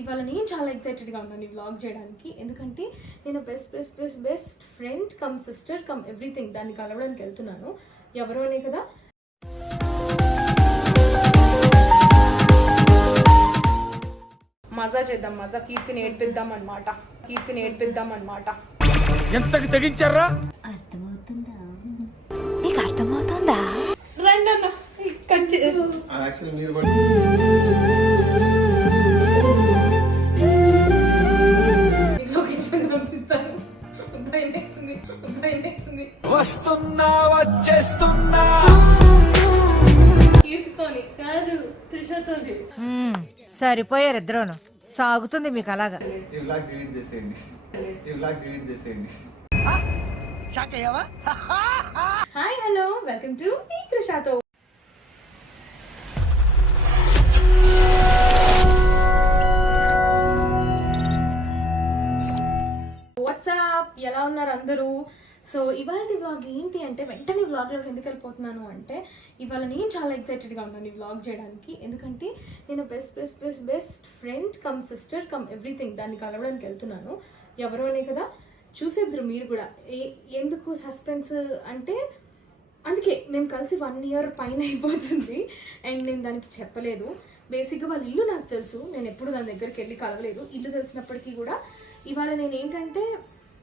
ఇవాళ నేను చాలా ఎక్సైటెడ్గా ఉన్నాను ఈ వ్లాగ్ చేయడానికి. ఎందుకంటే నేను best friend come sister come everything దాన్ని కలవడానికి వెళ్తున్నాను. ఎవరో అనే కదా, మజా చేద్దాం, మజా కీర్తిని ఏడ్పిద్దాం అన్నమాట. ఎంతకి తెగించారా? నీకు అర్థమవుతుందా? రండి అన్న లొకేషన్ పంపిస్తాను. వస్తున్నా వచ్చేస్తున్నా కీర్తితోని కాదు, త్రిషతోని. సరిపోయారు ఇద్దరును. సాగుతుంది మీకు అలాగా. హాయ్ హలో, వెల్కమ్ టు త్రిషతో. వాట్సాప్, ఎలా ఉన్నారు అందరూ? సో ఇవాళ వ్లాగ్ ఏంటి అంటే, వెంటనే వ్లాగ్లోకి ఎందుకు వెళ్ళిపోతున్నాను అంటే, ఇవాళ నేను చాలా ఎక్సైటెడ్గా ఉన్నాను ఈ వ్లాగ్ చేయడానికి. ఎందుకంటే నేను best friend come sister come everything దాన్ని కలవడానికి వెళ్తున్నాను. ఎవరో అనే కదా, చూసేద్దరు మీరు కూడా. ఎందుకు సస్పెన్స్ అంటే, అందుకే మేము కలిసి 1 year పైన అయిపోతుంది అండ్ నేను దానికి చెప్పలేదు. బేసిక్గా వాళ్ళ ఇల్లు నాకు తెలుసు, నేను ఎప్పుడు దాని దగ్గరికి వెళ్ళి కలవలేదు. ఇల్లు తెలిసినప్పటికీ కూడా ఇవాళ నేను ఏంటంటే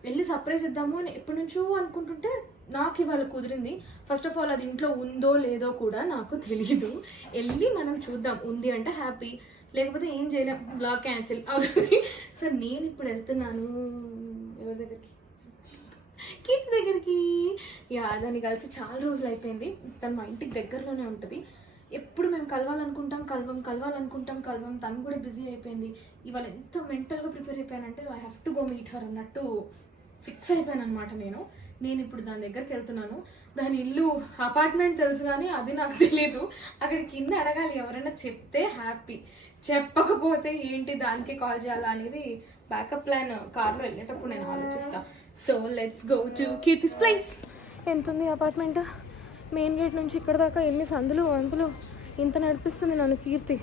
వెళ్ళి సర్ప్రైజ్ ఇద్దాము అని ఎప్పటి నుంచో అనుకుంటుంటే నాకు ఇవాళ కుదిరింది. ఫస్ట్ ఆఫ్ ఆల్ అది ఇంట్లో ఉందో లేదో కూడా నాకు తెలియదు. వెళ్ళి మనం చూద్దాం, ఉంది అంటే హ్యాపీ, లేకపోతే ఏం చేయలేం, బ్లాగ్ క్యాన్సిల్ అవుతుంది. సో నేను ఇప్పుడు వెళ్తున్నాను ఎవరి దగ్గరికి, కీర్తి దగ్గరికి. దాన్ని కలిసి చాలా రోజులు అయిపోయింది. తను మా ఇంటికి దగ్గరలోనే ఉంటుంది. ఎప్పుడు మేము కలవాలనుకుంటాం కలవం. తను కూడా బిజీ అయిపోయింది. ఇవాళ ఎంత మెంటల్గా ప్రిపేర్ అయిపోయానంటే I have to go meet her అన్నట్టు ఫిక్స్ అయిపోయాను అనమాట. నేను ఇప్పుడు దాని దగ్గరికి వెళ్తున్నాను. దాని ఇల్లు అపార్ట్మెంట్ తెలుసు కానీ అది నాకు తెలియదు. అక్కడ కింద అడగాలి, ఎవరైనా చెప్తే హ్యాపీ, చెప్పకపోతే ఏంటి దానికి కాల్ చేయాలా అనేది బ్యాకప్ ప్లాన్ కార్లో వెళ్ళేటప్పుడు నేను ఆలోచిస్తా. So let's go to Keerthi's place. ఎంత ఉంది అపార్ట్మెంట్? మెయిన్ గేట్ నుంచి ఇక్కడ దాకా ఎన్ని సందులు వంపులు, ఇంత నడిపిస్తుంది నన్ను కీర్తి.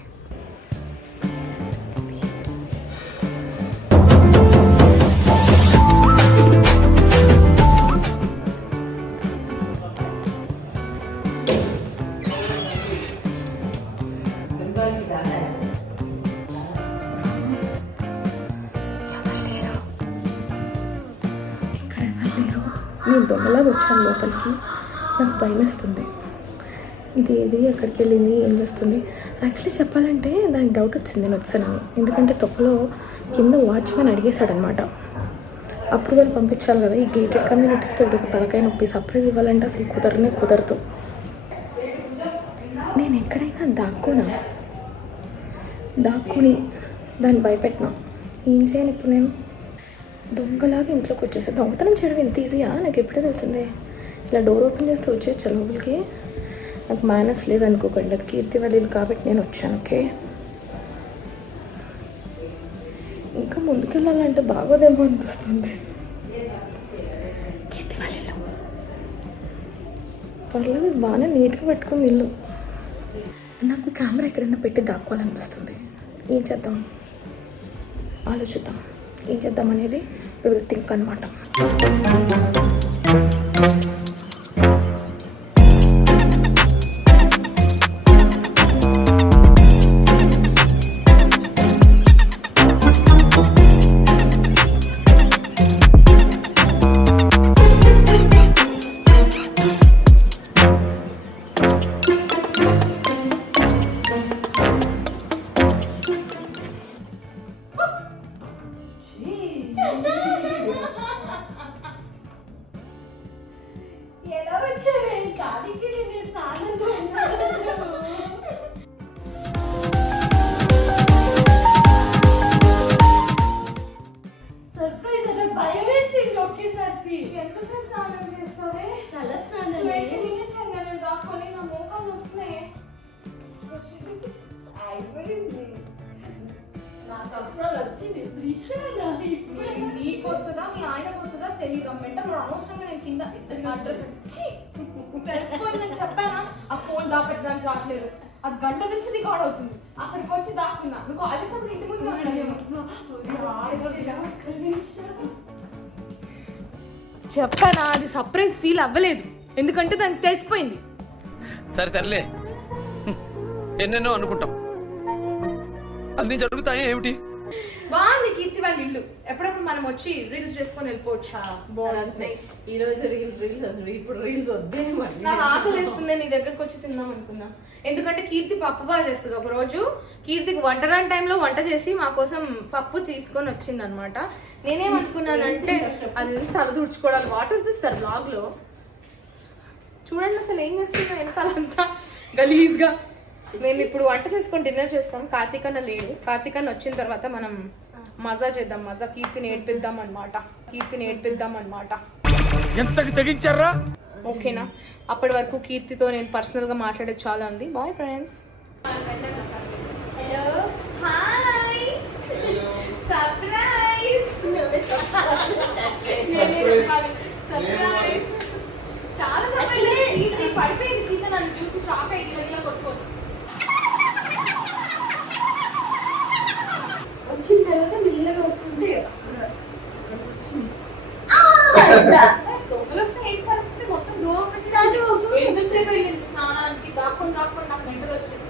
నేను దొంగలాగా వచ్చాను లోపలికి. నాకు భయం వేస్తుంది. ఇది ఏది, ఎక్కడికి వెళ్ళింది, ఏం చేస్తుంది? యాక్చువల్లీ చెప్పాలంటే దానికి డౌట్ వచ్చింది నేను వచ్చానని. ఎందుకంటే తొక్కలో కింద వాచ్మెన్ అడిగేశాడనమాట. అప్రూవల్ పంపించాలి కదా. ఈ గేటెడ్ కమ్యూనిటీస్తో ఇది ఒక తలకాయ నొప్పి. సర్ప్రైజ్ ఇవ్వాలంటే అసలు కుదరదు. నేను ఎక్కడైనా దాక్కుని దాన్ని భయపెట్టినా. ఏం చేయను ఇప్పుడు నేను? దొంగలాగా ఇంట్లోకి వచ్చేసాను. దొంగతనం చేయడం ఎంత ఈజీయా నాకు ఎప్పుడే తెలిసిందే. ఇలా డోర్ ఓపెన్ చేస్తే వచ్చేయచ్చు లోపలికి. నాకు మేనస్ లేదనుకోకండి, అది కీర్తి వాళ్ళు కాబట్టి నేను వచ్చాను. ఓకే, ఇంకా ముందుకెళ్ళాలంటే బాగోదేమో అనిపిస్తుంది. కీర్తి వాళ్ళు పర్లేదు, బాగానే నీట్గా పెట్టుకుని ఇల్లు. నాకు కెమెరా ఎక్కడైనా పెట్టి దాక్కోవాలనిపిస్తుంది. ఏం చేద్దాం, ఆలోచిద్దాం. ఏం చేద్దాం అనేది we will think అనమాట. నీకు వస్తుందా మీ ఆయనకు వస్తుందా తెలియదు. వెంటనే అనవసరంగా నేను కింద అడ్రస్ తెలిసిపోయిందని చెప్పానా? ఆ ఫోన్ దాపెట్టడానికి రావట్లేదు. అది గంట నుంచి రికార్డ్ అవుతుంది. అక్కడికి వచ్చి దాక్కున్నా. నువ్వు కాలేజ్ అప్పుడు ఇంటి ముందు చెప్పనా, అది సర్ప్రైజ్ ఫీల్ అవ్వలేదు ఎందుకంటే దానికి తెలిసిపోయింది. సరే తరలే, ఎన్నెన్నో అనుకుంటాం, అన్ని జరుగుతాయి ఏమిటి. బాగుంది కీర్తి వాళ్ళ ఇల్లు. ఎప్పుడప్పుడు మనం వచ్చి రీల్స్ చేసుకొని వెళ్ళిపోవచ్చు. బాగుంది. ఈ రోజు రీల్స్ అసలు ఇప్పుడు రీల్స్ వద్దే. నాకు ఆకలి వేస్తుంది, నీ దగ్గరకు వచ్చి తిందాం అనుకున్నా. ఎందుకంటే కీర్తి పప్పు బాగా చేస్తుంది. ఒక రోజు కీర్తికి వంట రాని టైంలో వంట చేసి మా కోసం పప్పు తీసుకొని వచ్చింది అనమాట. నేనేమనుకున్నానంటే అది తల తుడుచుకోవడాలి. What is this sir blog లో చూడండి అసలు ఏం చేస్తున్నా వెనకాలంతా గలీజ్గా. మేము ఇప్పుడు వంట చేసుకొని డిన్నర్ చేస్తాం. కార్తీకన్న లేడు. కార్తీకన్న వచ్చిన తర్వాత మనం మజా చేద్దాం. మజా కీర్తిని ఏడ్పిద్దాం అనమాట. ఎంతకి తెగించారా? ఓకేనా? అప్పటి వరకు కీర్తితో నేను పర్సనల్ గా మాట్లాడేది చాలా ఉంది. Bye friends. Hello hi surprise. చాలా సర్ప్రైజ్. పడిపోయింది కింద, నన్ను చూసి షాక్ అయ్యి గిలగిలా కొట్టుకోండి. వచ్చిన తర్వాత మెల్లగా వస్తుంటే దొంగలు వస్తే ఏంటి పరిస్థితి? మొత్తం దూరం ఎంతసేపు అయ్యింది స్నానానికి. దాక్కుని నాకు నిద్ర వచ్చింది.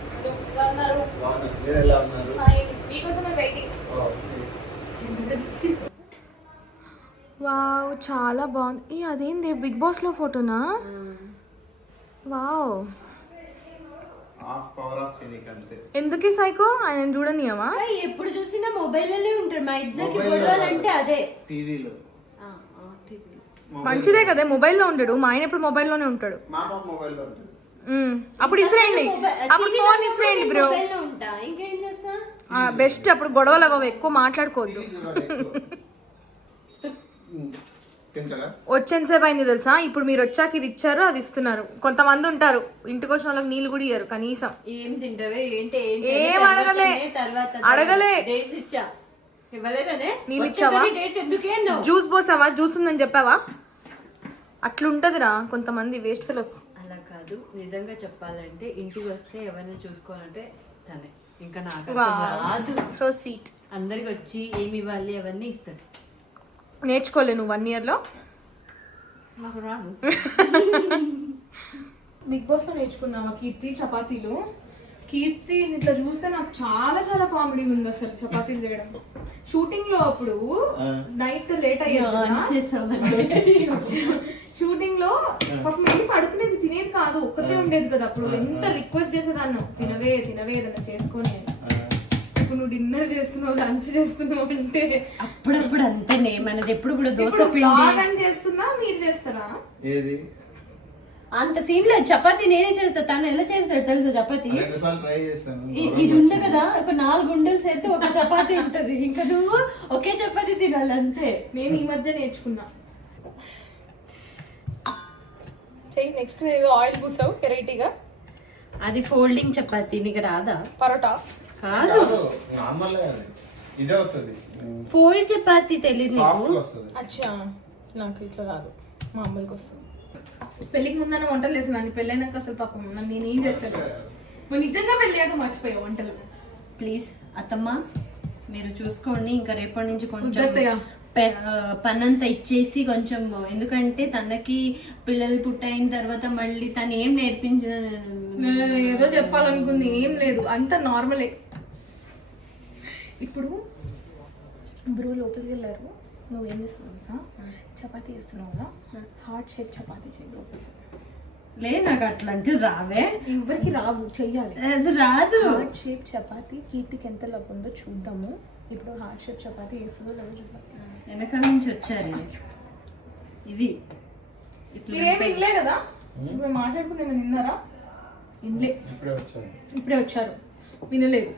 మీకోసమే వెయిటింగ్. వావ్ చాలా బాగుంది. అదేంది బిగ్ బాస్ లో ఫోటోనా? వావ్. ఎందుకు సైకో ఆయన చూడనియమా? ఎప్పుడు చూసినా మొబైల్లోనే ఉంటాడు. మా ఇద్దరికి గొడవలు అంటే అదే టీవీలో. మంచిదే కదా, మొబైల్లో ఉంటాడు. మా ఆయన ఎప్పుడు మొబైల్లోనే ఉంటాడు. అప్పుడు ఇసిరేయండి, అప్పుడు ఫోన్ ఇసిరేయండి బ్రో. ఇంకేం చేస్తా బెస్ట్. అప్పుడు గొడవలు అవ్వవు, ఎక్కువ మాట్లాడుకోవద్దు. వచ్చేసేపు అయింది తెలుసా? ఇప్పుడు మీరు వచ్చాక ఇది ఇచ్చారు, అది ఇస్తున్నారు. కొంతమంది ఉంటారు ఇంటికి వచ్చిన వాళ్ళకి నీళ్ళు కూడా ఇయ్యారు కనీసం. ఏం తింటావే ఏం అడగలే. నీళ్ళు ఇచ్చావా? జ్యూస్ పోసావా? జ్యూస్ ఉందని చెప్పావా? అట్లుంటదిరా కొంతమంది వేస్ట్ ఫెలోస్. అలా కాదు, నిజంగా చెప్పాలంటే ఇంటికి వస్తే ఎవరిని చూసుకోవాలంటే తనే. ఇంకా నాకు రాదు. So sweet. అందరికి వచ్చి ఏమి ఇవ్వాలి అవన్నీ ఇస్తాడు. నేర్చుకోలే నువ్వు 1 year లో? నాకు రాదు. బిగ్ బాస్ లో నేర్చుకున్నావా కీర్తి చపాతీలు? కీర్తి ఇట్లా చూస్తే నాకు చాలా చాలా కామెడీ ఉంది అసలు చపాతీలు చేయడం. షూటింగ్ లో అప్పుడు నైట్ లేట్ అయ్యేది. షూటింగ్ లో పాపం ఏం పడుకునేది, తినేది కాదు, ఒక్కతే ఉండేది కదా. అప్పుడు ఎంత రిక్వెస్ట్ చేసేదాన్ని, తినవే ఏదైనా చేసుకొని. ఇప్పుడు నువ్వు డిన్నర్ చేస్తున్నావు, లంచ్ చేస్తున్నావు అంటే అప్పుడప్పుడు అంతేనే మనది. ఎప్పుడు కూడా దోశ పిండి చేస్తున్నా, మీరు చేస్తారా? ఏది అంత సీన్ లేదు. చపాతీ నేనే చేస్తా, తను ఎలా చేస్తాడు తెలుసు చపాతీ. ఇది ఉంది కదా, ఒక 4 గుండెలు చేస్తే ఒక చపాతీ ఉంటది. ఇంకా నువ్వు ఒకే చపాతీ తినాలి అంతే. నేను ఈ మధ్య నేర్చుకున్నా. నెక్స్ట్ ఆయిల్ పూసావు వెరైటీగా. అది ఫోల్డింగ్ చపాతీ. నీకు రాదా? పరోటా కాదు, నార్మల్ ఇదే అవుతుంది. ఫోల్డ్ చపాతీ తెలియదు నీకు? అచ్చా, నాకు ఇట్లా రాదు, మా అమ్మకి వస్తుంది. పెళ్ళికి ముందన్న వంటలు చేసేదాన్ని, పెళ్ళైనాక అసలు పాపం నన్ను నేను ఏం చేస్తాను. నువ్వు నిజంగా పెళ్ళాక మర్చిపోయావు వంటలు. ప్లీజ్ అత్తమ్మ మీరు చూసుకోండి. ఇంకా రేపటి నుంచి కొంచెం ఉద్దత్తయ్య. పనంతా ఇచ్చేసి కొంచెం, ఎందుకంటే తనకి పిల్లలు పుట్టయిన తర్వాత మళ్ళీ తను ఏం ఏదో చెప్పాలనుకుంది, ఏం లేదు, అంత నార్మలే. ఇప్పుడు బ్రో లోపలికి వెళ్ళారు, నువ్వేం చేస్తున్నావు? చపాతీ చేస్తున్నావు కదా, హార్ట్ షేప్ చపాతీ చేయి. లే నాకు అట్లాంటి రావే, ఎవరికి రావు, చెయ్యాలి. అది రాదు. హార్ట్ షేప్ చపాతీ కీర్తికి ఎంత లవ్ ఉందో చూద్దాము. ఇప్పుడు హార్ట్ షేప్ చపాతీ వేస్తుందో లేదో చూద్దాం. వెనక నుంచి వచ్చారు ఇది. మీరేమి ఇన్లే కదా, ఇప్పుడు మేము మాట్లాడుకుంటే ఏమైనా విన్నారా? ఇన్లే, ఇప్పుడే వచ్చారు, వినలేదు.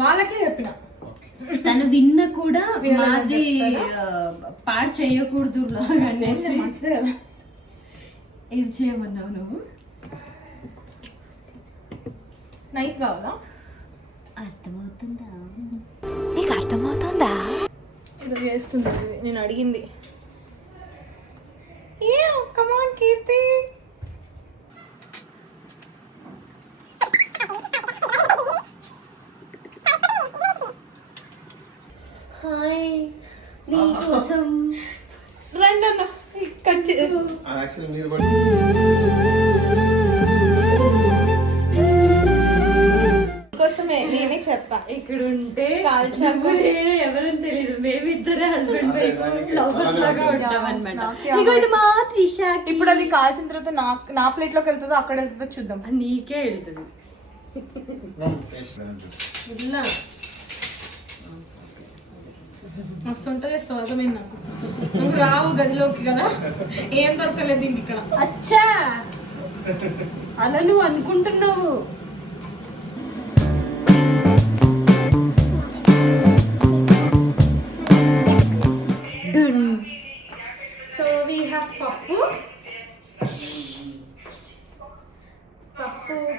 వాళ్ళకే చెప్పిన. తను విన్న కూడా మాది పాడు చేయకూడదు మంచిదే కదా. ఏం చేయమన్నావు నువ్వు? నైఫ్ కావాలా? అర్థమవుతుందా? నీకు అర్థమవుతుందా? ఇది చేస్తుంది, నేను అడిగింది. ఏ కమాన్ కీర్తి. హాయ్ నీకోసం రండి అన్న కట్ యాక్చువల్లీ మీరు కూడా కోసమే నేనే చెప్పా ఇక్కడ ఉంటే కాల్చాక నేను ఎవరని తెలియదు మేమిద్దరే హస్బెండ్ అదే, వైఫ్ దానికి లవర్స్ లాగా చాలా ఉంటాం అనమాట నాకు ఇగో ఇది మా త్రిషాకి ఇప్పుడు అది కాల్చిన తర్వాత నా ప్లేట్ లోకి వెళ్తుందో అక్కడ వెళ్తుందో చూద్దాం. నీకే వెళ్తుంది ఇలా మస్తు ఉంటుంది అర్థమైంది నాకు. నువ్వు రావు గదిలోకి కదా, ఏం దొరకలేదు దీనికి ఇక్కడ. అచ్చా అలా నువ్వు అనుకుంటున్నావు. సో వీ హ్యావ్ పప్పు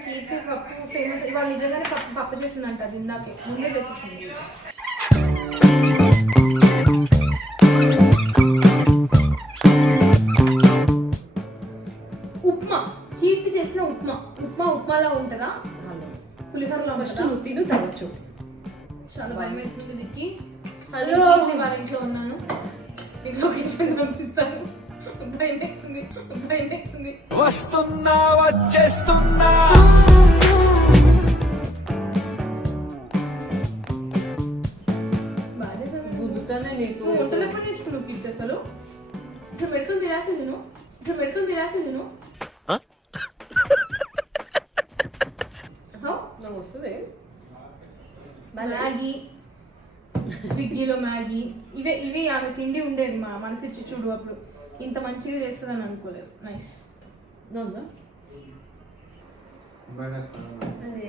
కీర్తి పప్పు ఫేమస్. ఇవాళ నిజంగానే పప్పు చేసిందంట, ఇందాకే ముందే చేసేసింది. ఉప్మా, కీర్తి చేసిన ఉప్మాలా ఉంటుందా, పులిహోరలా ఫస్ట్ ఉంటుందా? నువ్వు తిను తవ్వచ్చు. చాలా భయం అవుతుంది విక్కీ. హలో. వాళ్ళ ఇంట్లో ఉన్నాను, మీకు లొకేషన్ పంపిస్తాను. భయం వేస్తుంది. వస్తున్నా వచ్చేస్తున్నా బాగా చదివాను. గుద్దుతానే నీకు నువ్వు వంటలు ఎప్పుడు నేర్చుకున్నావు కీర్తి అసలు? ఇట్లా పెడుతుంది రాకలు నేను నాకు వస్తుంది. మ్యాగీ, స్విగ్గీలో మ్యాగీ, ఇవే ఆమె తిండి ఉండేది. మా మనసు ఇచ్చి చూడు, అప్పుడు ఇంత మంచిగా చేస్తుందని అనుకోలేదు. నైస్. అది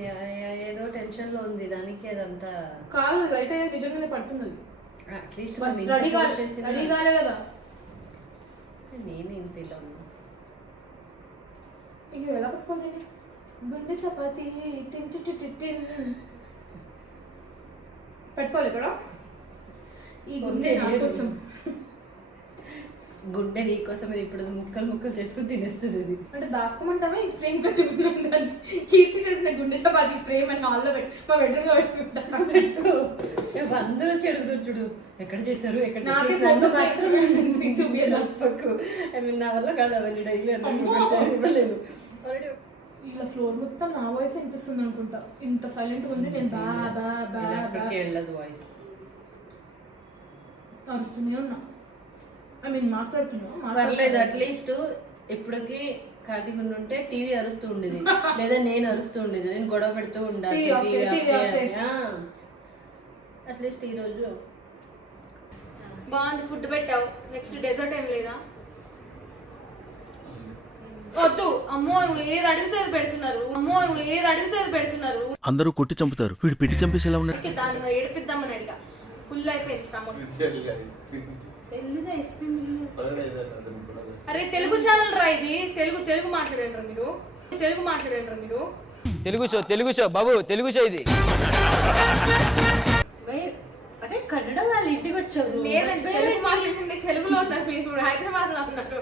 ఏదో టెన్షన్ లో ఉంది దానికి అదంతా కాదు లైట్ అయ్యా నిజంగానే పడుతుంది. అట్లీస్ట్ రెడీ కాలే కదా. నేను ఇంత ఇలా ఉన్నా. ఇక ఎలా పట్టుకోండి గుండె చపాతి పెట్టుకోవాలి ఇక్కడ. ఈ గుండె నా కోసం. గుండె నీకోసం ఇది ఇప్పుడు ముక్కలు చేసుకుని తినేస్తుంది అది. అంటే దాచుకోమంటావా ఇంటి ఫ్రేమ్ పెట్టుకున్నాం. కీర్తి చేసిన గుండె చపాతి ఫ్రేమ్ అని హాల్లో పెట్టి మా బెడ్రూమ్ లో పెట్టుకుంటాను. అందరూ చెడుగుతారు చూడు, ఎక్కడ చేశారు నాకే ఫోటో మాత్రం చూపించాను. నా వల్ల కాదు అవన్నీ డైలీ అమ్మో. ఇవ్వలేదు. ఇలా ఫ్లోర్ మొత్తం నా వాయిస్ అనిపిస్తుంది అనుకుంటా, ఇంత సైలెంట్ ఉంది. నేను బా బా బా బా వెళ్ళదు వాయిస్ అరుస్తూనే ఉన్నా. ఐ మీన్ మాట్లాడుతున్నా. పర్లేదు, అట్లీస్ట్ ఇప్పటికి కార్తీక్ ఉంటే టీవీ అరుస్తూ ఉండేది, లేదా నేను అరుస్తూ ఉండేది, నేను గొడవ పెడుతూ ఉండాలి. TV off చేయి. అట్లీస్ట్ ఈ రోజు బాగుంది, ఫుడ్ పెట్టావు. నెక్స్ట్ డెజర్ట్ ఏం లేదా? వద్దు. అమ్మో నువ్వు ఏది అడిగితే అది పెడుతున్నారు. అందరూ కొట్టి చంపుతారు, వీడు పెట్టి చంపేసి ఎలా ఉన్నాడు. దాన్ని ఏడిపిద్దామని అడిగా. ఫుల్ అయిపోయింది స్టమక్. అరే తెలుగు ఛానల్ రా ఇది. తెలుగు మాట్లాడండి మీరు. తెలుగు షో బాబు, తెలుగు షో ఇది. అదే కన్నడ వాళ్ళ ఇంటికి వచ్చావు. లేదండి, తెలుగు మాట్లాడండి. తెలుగులో ఉన్నారు మీరు, హైదరాబాద్ లో ఉన్నారు.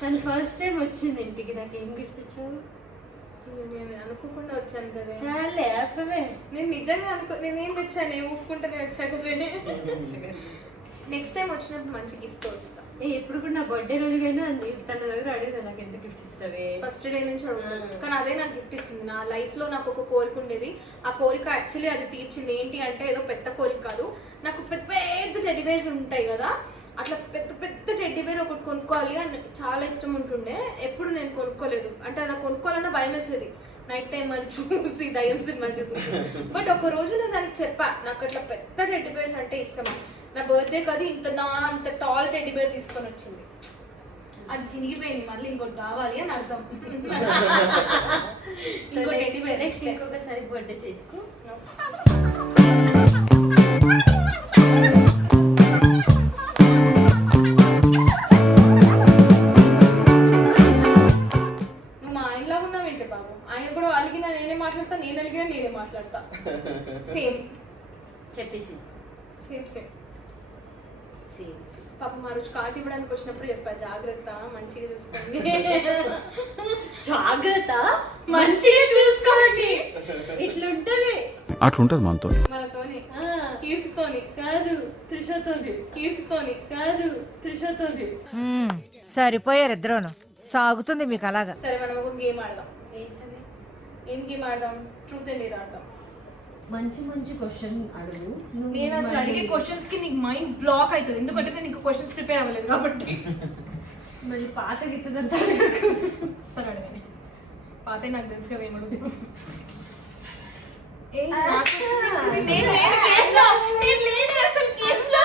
తను ఫస్ట్ టైం వచ్చింది ఇంటికి, నాకు ఏం గిఫ్ట్ ఇచ్చావు? నేను అనుకోకుండా వచ్చాను కదా. చాలే ఆపవే. నేను నిజంగా నేనేం తెచ్చాను, ఊపుకుంటూనే వచ్చాను. నెక్స్ట్ టైం వచ్చినప్పుడు మంచి గిఫ్ట్ వస్తా. ఎప్పుడు కూడా నా బర్త్డే రోజుకైనా తన దగ్గర అడిగితే నాకు ఎంత గిఫ్ట్ ఇస్తావే. ఫస్ట్ డే నుంచి అడుగుతాను, కానీ అదే నాకు గిఫ్ట్ ఇచ్చింది. నా లైఫ్ లో నాకు ఒక కోరిక ఉండేది, ఆ కోరిక యాక్చువల్లీ అది తీర్చింది. ఏంటి అంటే ఏదో పెద్ద కోరిక కాదు, నాకు పెద్ద పెద్ద టెడ్డీ బేర్స్ ఉంటాయి కదా, అట్లా పెద్ద పెద్ద టెడ్డీ బేర్ ఒకటి కొనుక్కోవాలి అని చాలా ఇష్టం ఉంటుండే. ఎప్పుడు నేను కొనుక్కోలేదు, అంటే నాకు కొనుక్కోవాలన్నా భయం వేసేది. నైట్ టైం అది చూసి దయ్యం సినిమా చూసి. బట్ ఒక రోజు నేను దానికి చెప్పా, నాకు అట్లా పెద్ద టెడ్డీ బేర్స్ అంటే ఇష్టం. నా బర్త్డే కాదు, అంత టాల్ టెడ్డీ బేర్ తీసుకొని వచ్చింది. అది చినిగిపోయింది, మళ్ళీ ఇంకోటి కావాలి అని అర్థం. ఇంకో టెడ్డీ బేర్ నెక్స్ట్ ఇంకొకసారి బర్త్డే చేసుకో. నువ్వు మా ఆయనలాగా ఉన్నావేంటి బాబు? ఆయన కూడా అలిగినా నేనే మాట్లాడతా, నేను అలిగినా నేనే మాట్లాడతా. సేమ్ చెప్పేసి పాప మా రోజు కార్డు ఇవ్వడానికి వచ్చినప్పుడు చెప్పా, జాగ్రత్త మంచిగా చూసుకోండి. జాగ్రత్త మంచిగా చూసుకోండి. ఇట్లుంటది. అట్లుంటది మనతో. మనతోని కీర్తితోని కాదు త్రిషతోని, కీర్తితోని కాదు త్రిషతోని. సరిపోయారు ఇద్దరును. సాగుతుంది మీకు అలాగా. సరే మనం ఒక గేమ్ ఆడదాం. ఏంటది? ఏం గేమ్ ఆడదాం? ట్రూత్ అండ్ డేర్ ఆడదాం. మంచి మంచి క్వశ్చన్ అడుగు. నేను అసలు అడిగే క్వశ్చన్స్ కి నీకు మైండ్ బ్లాక్ అవుతుంది, ఎందుకంటే నేను నీకు క్వశ్చన్స్ ప్రిపేర్ అవ్వలేదు కాబట్టి. మళ్ళీ పాత గిత్తదంతా అడగకు. అసలు అడగని పాత నాకు తెలుసు కదా ఏమడుగు. ఏ నాకు వచ్చింది. నేను లేను గేమ్లో. నేను లేను అసలు గేమ్లో.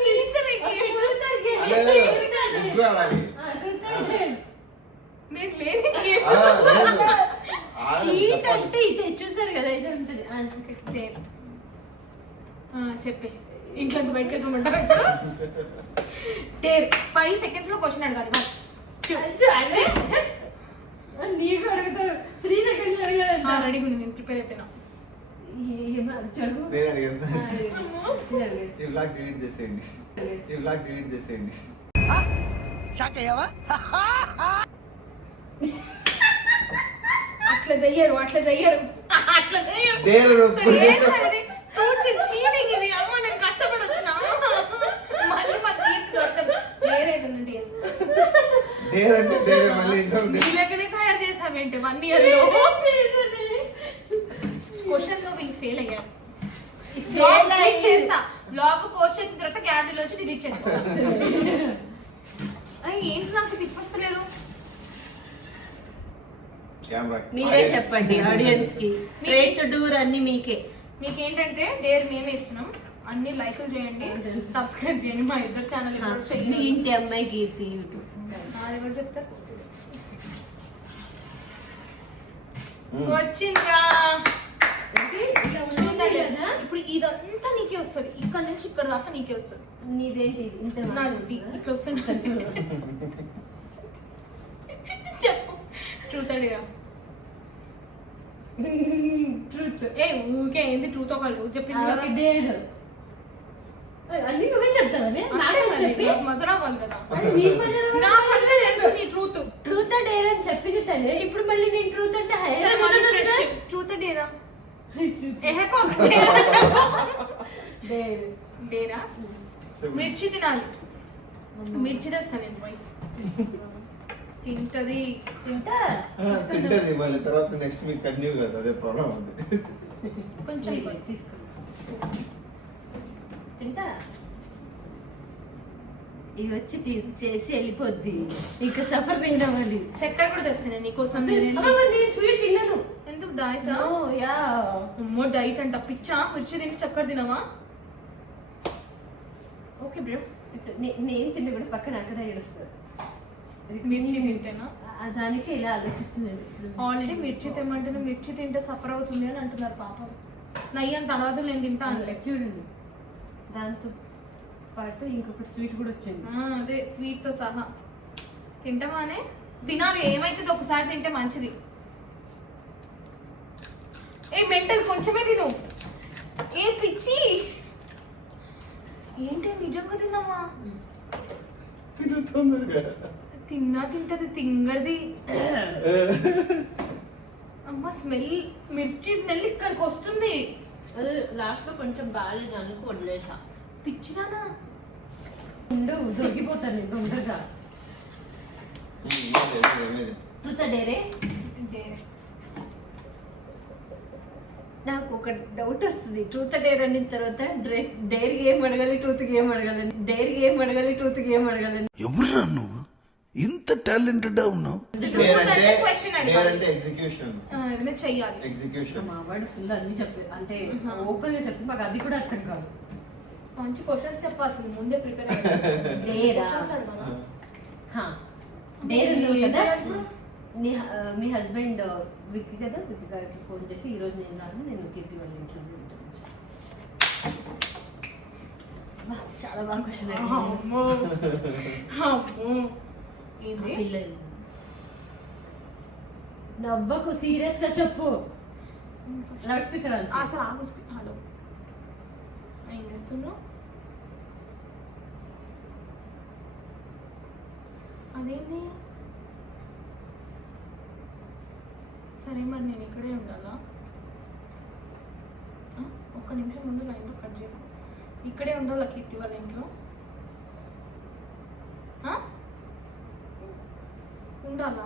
మీరిద్దరే గేమ్లో. ముగ్గురు ఆడాలి. నేను లేని గేమ్. చీట్ అంటే ఇది చూసారు కదా, ఇది ఉంటుంది. చెప్పే ఇంట్లో నుంచి బయటకు వెళ్ళమంటారు ఇప్పుడు. డేర్ 5 seconds లో క్వశ్చన్ అడగాలి. నీకు అడుగుతారు 3 seconds అడగాలంట. రెడీ ఉంది, నేను ప్రిపేర్ అయిపోయినా. ఏం అడుగుతాడు? నేను అడిగేస్తా. ఈ బ్లాగ్ డిలీట్ చేసేయండి. ఈ బ్లాగ్ డిలీట్ చేసేయండి. అట్లా చెయ్యరు, అట్లా చెయ్యరు, అట్లా చెయ్యరు. డేర్ సరే, ఏం సార్ ఇది? చీటింగ్ ఇది. అమ్మ నేను కష్టపడి వచ్చిన మళ్ళీ మాకు కీర్తి దొరకదు. వేరేదండి డేర్ అంటే డేర్ మళ్ళీ ఇంకా వీళ్ళకనే తయారు చేసావేంటి 1 year లో? క్వశ్చన్ లో వీళ్ళు ఫెయిల్ అయ్యారు. డిలీట్ చేస్తా. బ్లాగ్ పోస్ట్ చేసిన తర్వాత గ్యాలరీలో వచ్చి డిలీట్ చేస్తా. ఏంటి నాకు తిప్పలేదు. కెమెరా మీరే చెప్పండి ఆడియన్స్ కి. రేట్ డూర్ అన్ని మీకే. మీకేంటంటే డేర్ మేమే ఇస్తున్నాం. అన్ని లైక్లు చేయండి, సబ్స్క్రైబ్ చేయండి. మా ఇద్దరు ఛానల్ మీ చేయండి. ఇంటి అమ్మాయి కీర్తి యూట్యూబ్. ఎవరు చెప్తారు? వచ్చిందా? ఇప్పుడు ఇదంతా నీకే వస్తుంది. ఇక్కడ నుంచి ఇక్కడ దాకా నీకే వస్తుంది. నీదేంటి ఇంత నాది ఇట్లా వస్తుంది. చెప్పు. ట్రూత్ డేరా? ట్రూత్. ఏ ఊకే ఏంది ట్రూత్? ఒక ట్రూత్ చెప్పింది కదా. డేర్ అన్ని నువ్వే చెప్తావని చెప్పి మజరా వాళ్ళు కదా. నాకు నాకు తెలుసు నీ ట్రూత్. ట్రూత్ డేర్ అని చెప్పింది తల్లి. ఇప్పుడు మళ్ళీ నేను ట్రూత్ అంటే ట్రూత్ డేరా? డేర్ డేరా? మిర్చి తినాలి. మిర్చి తెస్తాను నేను పోయి. తింటది. తింటది మళ్ళీ తర్వాత నెక్స్ట్ వీక్ కంటిన్యూ కదా, అదే ప్రాబ్లం ఉంది. కొంచెం తీసుకో. తింటా. ఇది వచ్చి చేసి వెళ్ళిపోద్ది. ఇంకా సఫర్ తినవాలి. చక్కెర కూడా తెస్తాను నీకోసం. స్వీట్ తిన్నాను. ఎందుకు డైట్? యా అమ్మో డైట్ అంట. పిచ్చా? మిర్చి తిని చక్కెర తినవా? Okay bro. నేను తిన్న కూడా పక్కన అక్కడ ఏడుస్తుంది. మిర్చి తింటేనా? దానికి ఇలా ఆలోచిస్తున్నాను. ఆల్రెడీ మిర్చి తినమంటే మిర్చి తింటే సఫర్ అవుతుంది అని అంటున్నారు పాపం. నయ్యం తర్వాత నేను తింటా అనలే. చూడండి, దాంతో పాటు ఇంకొకటి స్వీట్ కూడా వచ్చింది. అదే స్వీట్ తో సహా తింటామానే. తినాలి, ఏమైతుంది ఒకసారి తింటే మంచిది. ఏ మెంటల్ కొంచెమే తిను. ఏ పిచ్చి ఏంటి? నిజంగా తిన్నావా? తిన్నా తింటది తింగర్ది. అమ్మ స్మెల్, మిర్చి స్మెల్ ఇక్కడికి వస్తుంది. లాస్ట్ లో కొంచెం బాగాలేదు అనుకో వదిలేసా. పిచ్చిదానా? దొరికిపోతాను తొందరగా. డేరే నాకు ఒక డౌట్ వస్తుంది. ట్రూత్ డేర్ అన్న తర్వాత డైరీ గేమ్ అడగాలి, ట్రూత్ గేమ్ అడగాలి, డైరీ గేమ్ అడగాలి, ట్రూత్ గేమ్ అడగాలి. ఎవరురా నువ్వు ఇంత టాలెంటెడ్ ఉన్నావు? ఏదైనా చెయ్యాలి. మా వాడు ఫుల్ అన్ని చెప్పి అంటే ఓపెన్ గా చెప్పి మాకు అది కూడా అర్థం కాదు. మంచి క్వశ్చన్స్ చెప్పాల్సింది ముందే ప్రిపేర్ మీ హస్బెండ్ విక్కీ కదా, విక్కీ గారికి ఫోన్ చేసి ఈ రోజు నేను రాను, నేను కీర్తి వాళ్ళ ఇంట్లో చాలా బాగా క్వశ్చన్ పిల్లలు. నవ్వకు, సీరియస్ గా చెప్పు. లౌడ్ స్పీకర్ అసలు హలో ఏం చేస్తున్నావు? అదేంటి? సరే మరి నేను ఇక్కడే ఉండాలా? ఒక్క నిమిషం ముందు లైన్లో కట్ చేయకు. ఇక్కడే ఉండాలి కీర్తి వాళ్ళ ఇంట్లో. ఆ? ఉండాలా?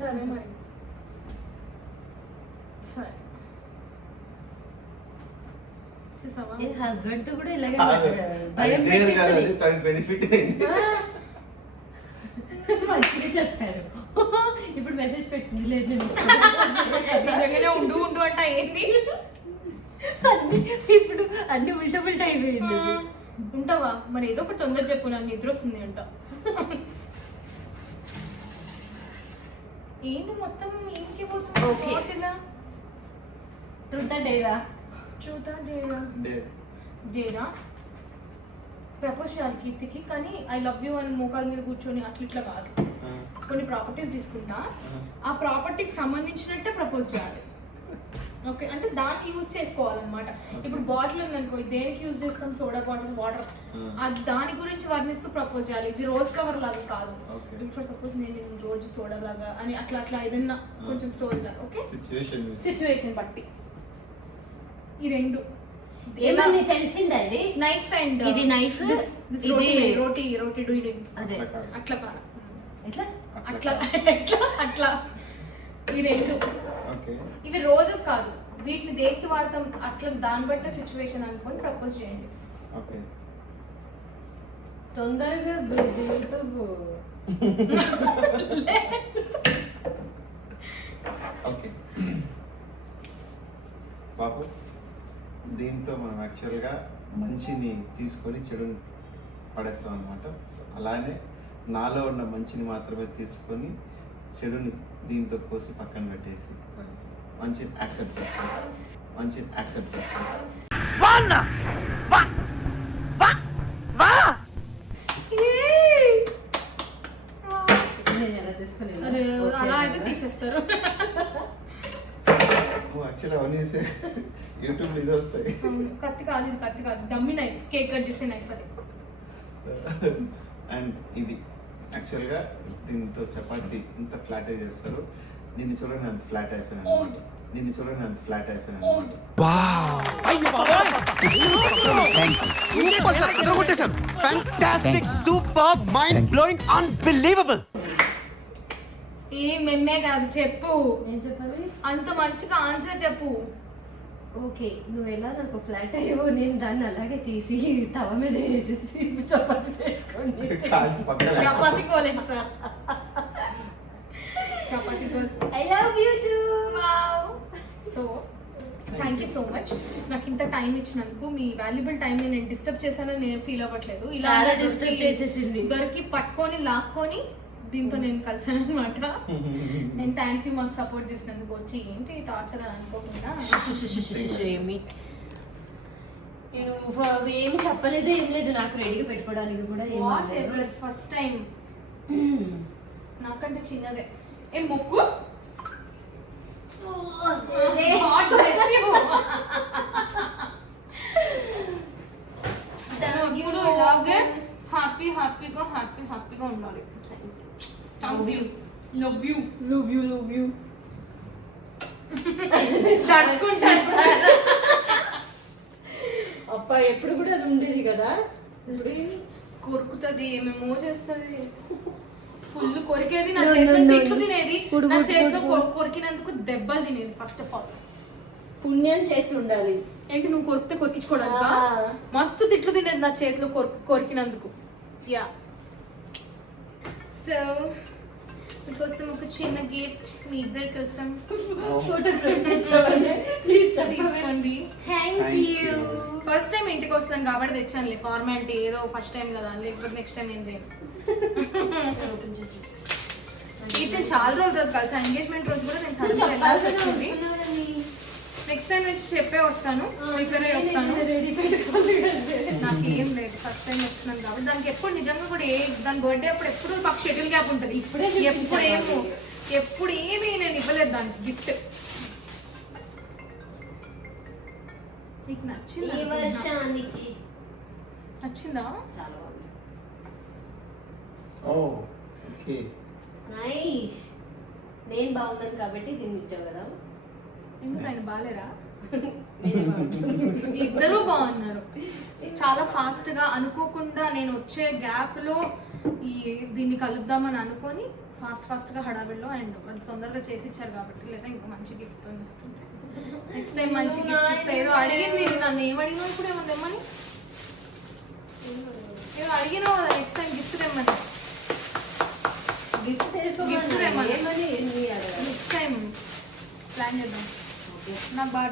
సరే మరి సరే చూసావా హస్బెండ్ తో కూడా ఇలాగే కాదు, మాట్లాడారు. అది భయం డేర్ కాదు, పెట్టిస్తుంది. అది తనకి బెనిఫిట్ అయింది. మంచిగా చెప్పారు. ఇప్పుడు మెసేజ్ పెట్టింది లేదు నేను నిజంగానే ఉండు ఉండు అంట ఏంది అన్ని ఇప్పుడు అన్ని ఉల్టా ఉల్టా అయిపోయింది. ఉంటావా మరి ఏదో ఒకటి తొందర చెప్పు, నాకు నిద్ర వస్తుంది అంట. ఏంటి మొత్తం ఇంకే Okay. పోతుంది ట్రూత్ డేరా చూద్దా జేరా డేర్. జేరా ప్రపోజ్ చేయాలి కీర్తికి, కానీ ఐ లవ్ యూ అని మోకాల మీద కూర్చొని అట్లా ఇట్లా కాదు. కొన్ని ప్రాపర్టీస్ తీసుకుంటా, ఆ ప్రాపర్టీకి సంబంధించినట్టే ప్రపోజ్ చేయాలి. ఓకే అంటే దాన్ని యూజ్ చేసుకోవాలన్నమాట. ఇప్పుడు బాటిల్ ఉందనుకో, ఇది దేనికి యూజ్ చేస్తాం? Soda bottle, water. అది దాని గురించి వర్ణిస్తూ ప్రపోజ్ చేయాలి. ఇది రోజ్ ఫ్లవర్ లాగా కాదు. Okay. ఇప్పుడు ఫర్ సపోజ్ నేను రోజు సోడా లాగా అని అట్లా అట్లా ఏదన్నా కొంచెం స్టోరీ లాగా. ఓకే సిచ్యువేషన్ సిచ్యువేషన్ బట్టి ఈ రెండు ఏమని తెలిసిందా ఇది? నైఫ్ అండ్ ఇది knife, ఇది ఇది రోటీ రోటీ డూయింగ్ అదే అట్లా కాదు ఎట్లా అట్లా అట్లా అట్లా ఈ రెండు. ఓకే. ఇవి రోజెస్ కాదు, వీటిని దేనికి వాడతాం అట్లా దాన్ని బట్టే సిచ్యువేషన్ అనుకొని ప్రపోజ్ చేయండి. ఓకే. తొందరగా ఓకే బాబు, దీంతో మనం యాక్చువల్గా మంచిని తీసుకొని చెడుని పడేస్తాం అనమాట. సో అలానే నాలో ఉన్న మంచిని మాత్రమే తీసుకొని చెడుని దీంతో కోసి పక్కన పెట్టేసి మంచిని యాక్సెప్ట్ చేస్తాం. మంచిని యాక్సెప్ట్ చేస్తాం. అరే, అలా అయితే తీసేస్తారు. నువ్వు యాక్చువల్గా అవన్నీ చేసే యూట్యూబ్లో ఇది వస్తాయి. కత్తి కాదు, ఇది కత్తి కాదు, డమ్మీ నైఫ్, కేక్ కట్ చేసే నైఫ్ అది. అండ్ ఇది యాక్చువల్గా దీంతో చపాతి ఇంత ఫ్లాట్ చేస్తారు. నిన్ను చూడని అంత ఫ్లాట్ అయిపోయాను అనమాట. నిన్ను చూడని అంత ఫ్లాట్ అయిపోయాను అనమాట. Fantastic, superb, mind-blowing, unbelievable. ఏ మెమ్మే కాదు, చెప్పు. ఏం చెప్పాలి? అంత మంచిగా ఆన్సర్ చెప్పు. ఓకే, నువ్వు ఎలా నాకు ఫ్లాట్ అయ్యో, నేను దాన్ని అలాగే తీసి తవ మీద వేసేసి చపాతి వేసుకోండి. కాల్చి పక్కన చపాతి కోలేదు సార్, చపాతి కోల్. I love you too. So thank you so much, నాకు ఇంత టైం ఇచ్చినందుకు. మీ వాల్యుబుల్ టైం నేను డిస్టర్బ్ చేశానని నేను ఫీల్ అవ్వట్లేదు. ఇలా చాలా disturb చేసేసింది. దొరికి పట్టుకొని లాక్కొని దీంతో నేను కలిసాను అనమాట. నేను థ్యాంక్ యూ మాకు సపోర్ట్ చేసినందుకు. వచ్చి ఏంటి టార్చర్ అని అనుకోకుండా. నేను ఏం చెప్పలేదు, ఏం లేదు, నాకు రెడీగా పెట్టుకోవడానికి కూడా ఏం లేదు. ఫస్ట్ టైం నాకంటే చిన్నదే. ఏ ముక్కు God bless you. ఇప్పుడు ఇలాగే హ్యాపీగా ఉండాలి. Thank you, love you, love you, love you. తడుచుకుంటాను సార్. అప్ప ఎప్పుడు కూడా అది ఉండేది కదా, కొరుకుతుంది, ఏమేమో చేస్తుంది. ఫుల్ కొరికేది, నా చేతిలో తిట్లు తినేది, నా చేతిలో కొరికినందుకు దెబ్బలు తినేది. ఫస్ట్ ఆఫ్ ఆల్ పుణ్యం చేసి ఉండాలి. ఏంటి నువ్వు కొరికితే కొరికించుకోవడానికా? మస్తు తిట్లు తినేది నా చేతిలో కొరికినందుకు. యా, సో మీకోసం ఒక చిన్న గిఫ్ట్, మీ ఇద్దరి కోసం ఫోటో ఫ్రేమ్ తెచ్చావని ప్లీజ్ చెప్పండి. తీసుకోండి. Thank you. ఫస్ట్ టైం ఇంటికి వస్తాను కాబట్టి తెచ్చానులే, ఫార్మాలిటీ ఏదో ఫస్ట్ టైం కదా, లేకపోతే నెక్స్ట్ టైం ఏం లేదు. ఇతను చాలా రోజులు తర్వాత కలిసి, ఎంగేజ్మెంట్ రోజు కూడా నేను సడన్గా వెళ్ళాల్సి వచ్చింది. నెక్స్ట్ టైం నుంచి చెప్పే వస్తాను, ప్రిపేర్ అయ్యి వస్తాను. నాకు ఏం లేదు, ఫస్ట్ టైం వస్తున్నాను కాబట్టి. దానికి ఎప్పుడు నిజంగా కూడా దాని బర్త్డే అప్పుడు ఎప్పుడు మాకు షెడ్యూల్ గ్యాప్ ఉంటుంది. ఎప్పుడు ఏమి నేను ఇవ్వలేదు దానికి గిఫ్ట్. నీకు నచ్చిందా? ఈ వర్షానికి నచ్చిందా? చాలా బాగుంది. ఓ ఓకే. నైస్. నేను బాగున్నాను కాబట్టి దీన్ని ఇచ్చావు కదా. ఎందుకు ఆయన బాలేరా? నేనే బాగున్నాను. ఇద్దరూ బాగున్నారు. చాలా ఫాస్ట్ గా అనుకోకుండా నేను వచ్చే గ్యాప్ లో దీన్ని కలుద్దామని అనుకొని ఫాస్ట్ గా హడావిడిలో అండ్ వాళ్ళు తొందరగా చేసి ఇచ్చారు కాబట్టి, లేదా ఇంకా మంచి గిఫ్ట్ తో ఇస్తుంటే నెక్స్ట్ టైం మంచి గిఫ్ట్ ఇస్తే. ఏదో అడిగింది నన్ను, ఏం అడిగినా ఇప్పుడు ఏమో తెమ్మని, ఏదో అడిగినావు కదా నెక్స్ట్ టైం గిఫ్ట్ తెమ్మని. గిఫ్ట్ గిఫ్ట్ తెమ్మని ఏమని ఎన్ని అడగాలి? నెక్స్ట్ టైం ప్లాన్ చేద్దాం. నాకు బాగా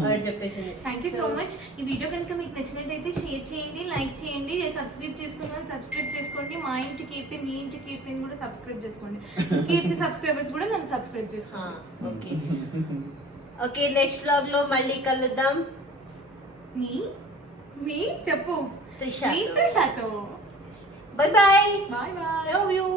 వాడు చెప్పేసింది. Thank you so much. ఈ వీడియో కనుక మీకు నచ్చినట్టయితే షేర్ చేయండి, లైక్ చేయండి, సబ్స్క్రైబ్ చేసుకోండి. మా ఇంటి కీర్తి, మీ ఇంటి కీర్తిని కూడా సబ్స్క్రైబ్ చేసుకోండి. కీర్తి సబ్స్క్రైబర్స్ కూడా నన్ను సబ్స్క్రైబ్ చేసుకోండి. ఓకే ఓకే, నెక్స్ట్ వ్లాగ్ లో మళ్ళీ కలుద్దాం. మీ చెప్పు త్రిష. త్రిషతో. Bye bye. Bye bye. Love you.